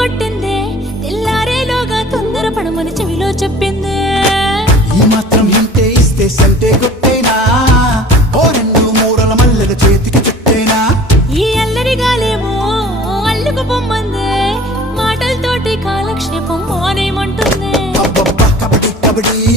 కొట్టిందే తెల్లారేలోగా తొందర పడమని చెవిలో చెప్పిందే ఈ మాత్రం హింటే ఇస్తే సంటే కొట్టేనా ఓ రెండు మూడల మల్లెల చేతికి చుట్టేనా ఈ అల్లరి గాలేమో అల్లుకు పొమ్మందే మాటలతోటి కాలక్షేపం మానేమంటుందే అబ్బబ్బా కబడ్డీ కబడ్డీ